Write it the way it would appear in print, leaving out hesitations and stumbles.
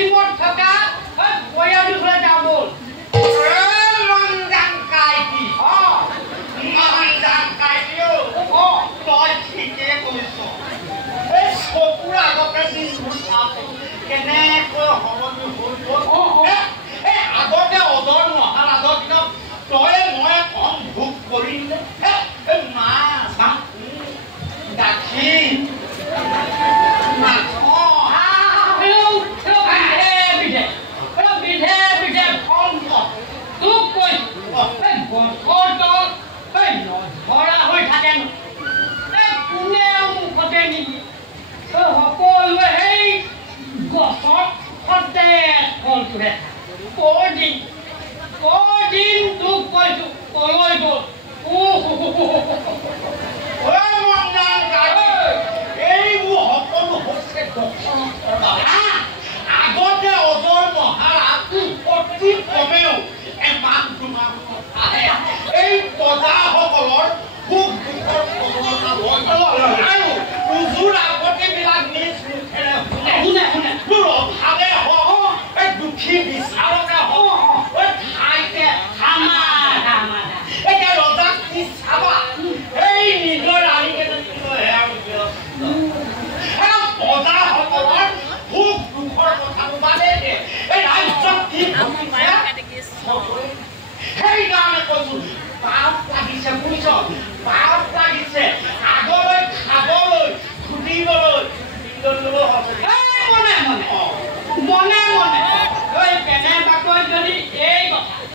পশ্চিমত থকা বয়ালি ফালে যাওঁ বল মন্দান কাইটি মন্দান কাইটি তই ঠিকে কৈছ এই চকুৰ আগতে দিনবোৰ চাওঁ কেনেকৈ সলনি হৈ গ'ল এই আগতে অদৰ নহাৰ আগৰ দিনত তই মই কম ভোগ কৰিলে মাছ গাখীৰ আগতে অজৰ মহাৰাজ অতি কমেও এমাহ দুমাহ আহে এই প্ৰজাসকলৰ সুখ দুখৰ আৰু উজুৰ আপত্তিবিলাক নিজ মুখেৰে শুনে তোৰ অভাৱে হওক দুখী বিচাৰকে হওক ঠাইতে এতিয়া ৰজাক কি চাবা এই নিজৰ আলিকেনে প্ৰজাসকলৰ সুখ দুখৰ কথাটো বাদেই দে এই ৰাজ্যত কি সেইকাৰণে কৈছো